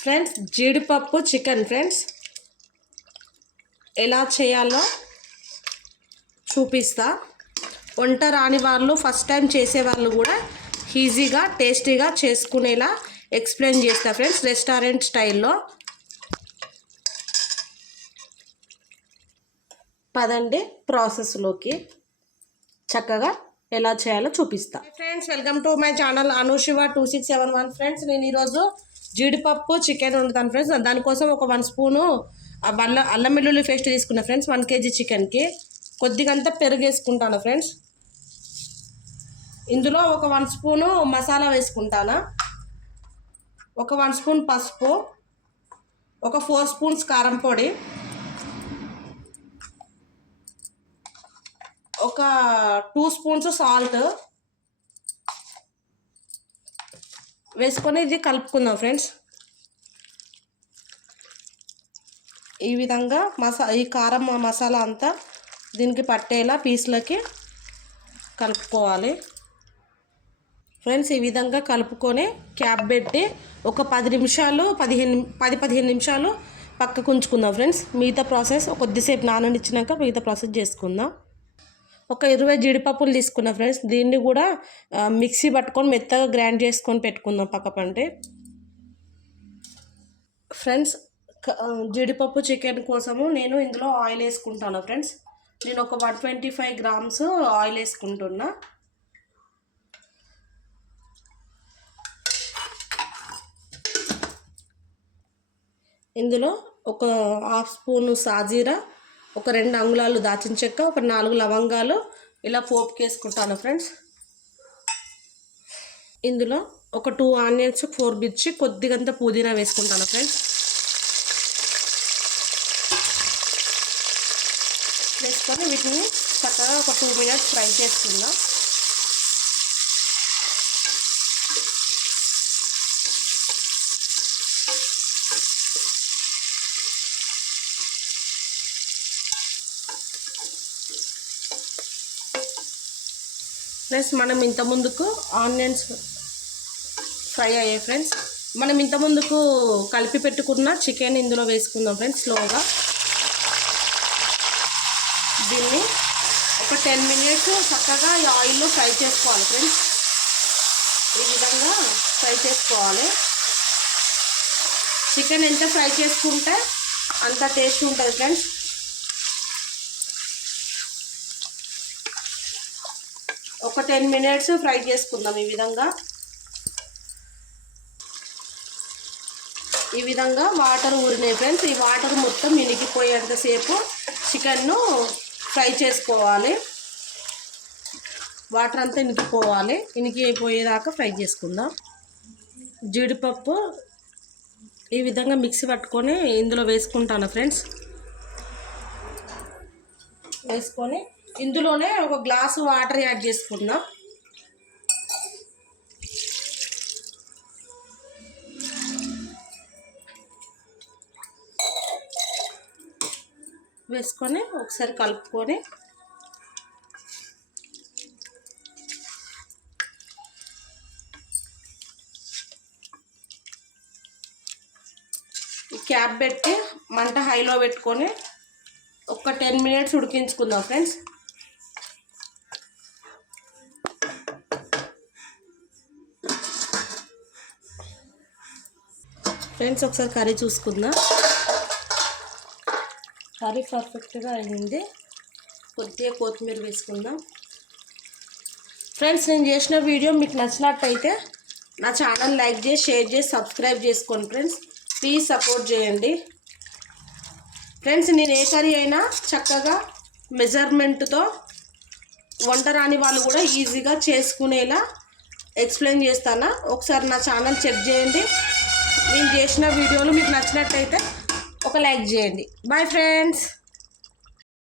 Friends జీడిపప్పు chicken friends. ఎలా చేయాలో చూపిస్తా. వంట రాని వాళ్ళు ఫస్ట్ టైం చేసే వాళ్ళు కూడా ఈజీగా టేస్టీగా చేసుకునేలా ఎక్స్ప్లెయిన్ చేస్తా ఫ్రెండ్స్ రెస్టారెంట్ స్టైల్లో. పదండి ప్రాసెస్లోకి చక్కగా ఎలా చేయాలో చూపిస్తా. Friends welcome to my channel Anushiva two six seven one. Friends నేను ఈరోజు జీడిపప్పు చికెన్ వండుతాను ఫ్రెండ్స్. దానికోసం ఒక వన్ స్పూను అల్ల అల్లం వెల్లుల్లి పేస్ట్ తీసుకున్నా ఫ్రెండ్స్ వన్ కేజీ చికెన్కి. కొద్దిగంతా పెరుగు వేసుకుంటాను ఫ్రెండ్స్. ఇందులో ఒక వన్ స్పూను మసాలా వేసుకుంటాను. ఒక వన్ స్పూన్ పసుపు. ఒక ఫోర్ స్పూన్స్ కారం పొడి. ఒక టూ స్పూన్స్ సాల్ట్. వేసుకొని ఇది కలుపుకుందాం ఫ్రెండ్స్. ఈ విధంగా మసా ఈ కారం మసాలా అంతా దీనికి పట్టేలా పీస్లకి కలుపుకోవాలి. ఫ్రెండ్స్ ఈ విధంగా కలుపుకొని క్యాప్ పెట్టి ఒక పది నిమిషాలు పదిహేను పది పదిహేను నిమిషాలు పక్కకు ఉంచుకుందాం ఫ్రెండ్స్. మిగతా ప్రాసెస్ కొద్దిసేపు నాననిచ్చినాక మిగతా ప్రాసెస్ చేసుకుందాం. ఒక ఇరవై జీడిపప్పులు తీసుకున్నా ఫ్రెండ్స్. దీన్ని కూడా మిక్సీ పట్టుకొని మెత్తగా గ్రైండ్ చేసుకొని పెట్టుకుందాం పక్కపంటే. ఫ్రెండ్స్ జీడిపప్పు చికెన్ కోసము నేను ఇందులో ఆయిల్ వేసుకుంటాను ఫ్రెండ్స్. నేను ఒక one twenty five grams oil వేసుకుంటున్నా. ఇందులో ఒక హాఫ్ స్పూను సాజీరా ఒక రెండు అంగుళాలు దాచిన చెక్క ఒక నాలుగు లవంగాలు ఇలా పోపుకేసుకుంటాను ఫ్రెండ్స్. ఇందులో ఒక టూ ఆనియన్స్ ఫోర్ బిచ్చి కొద్దిగంత పుదీనా వేసుకుంటాను ఫ్రెండ్స్. వేసుకొని వీటిని చక్కగా ఒక టూ మినిట్స్ ఫ్రై చేసుకుందాం. ప్లస్ మనం ఇంత ముందుకు ఆనియన్స్ ఫ్రై అయ్యాయి ఫ్రెండ్స్ మనం ఇంత ముందుకు కలిపి పెట్టుకున్న చికెన్ ఇందులో వేసుకుందాం ఫ్రెండ్స్ స్లోగా దీన్ని ఒక టెన్ మినిట్స్ చక్కగా ఈ ఆయిల్లో ఫ్రై చేసుకోవాలి ఫ్రెండ్స్ ఈ విధంగా ఫ్రై చేసుకోవాలి. చికెన్ ఎంత ఫ్రై చేసుకుంటే అంత టేస్ట్ ఉంటుంది ఫ్రెండ్స్ ఒక టెన్ మినిట్స్ ఫ్రై చేసుకుందాం ఈ విధంగా. ఈ విధంగా వాటర్ ఊరినాయి ఫ్రెండ్స్. ఈ వాటర్ మొత్తం ఇనికిపోయేంతసేపు చికెన్ను ఫ్రై చేసుకోవాలి. వాటర్ అంతా ఇనికిపోవాలి ఇనికిపోయేదాకా ఫ్రై చేసుకుందాం. జీడిపప్పు ఈ విధంగా మిక్సీ పట్టుకొని ఇందులో వేసుకుంటాను ఫ్రెండ్స్. వేసుకొని ఇందులోనే ఒక గ్లాసు వాటర్ యాడ్ చేసుకుందాం వేసుకొని ఒకసారి కలుపుకొని క్యాప్ పెట్టి మంట హైలో పెట్టుకొని ఒక టెన్ మినిట్స్ ఉడికించుకుందాం ఫ్రెండ్స్. ఫ్రెండ్స్ ఒకసారి కర్రీ చూసుకుందాం. కర్రీ పర్ఫెక్ట్గా అయింది. కొద్దిగా కొత్తిమీర వేసుకుందాం. ఫ్రెండ్స్ నేను చేసిన వీడియో మీకు నచ్చినట్టయితే నా ఛానల్ లైక్ చేసి షేర్ చేసి సబ్స్క్రైబ్ చేసుకోండి ఫ్రెండ్స్. ప్లీజ్ సపోర్ట్ చేయండి. ఫ్రెండ్స్ నేను ఏ కర్రీ అయినా చక్కగా మెజర్మెంట్తో వంట రాని వాళ్ళు కూడా ఈజీగా చేసుకునేలా ఎక్స్ప్లెయిన్ చేస్తాను? ఒకసారి నా ఛానల్ చెక్ చేయండి. నేను చేసిన వీడియోలు మీకు నచ్చినట్టయితే ఒక లైక్ చేయండి. Bye friends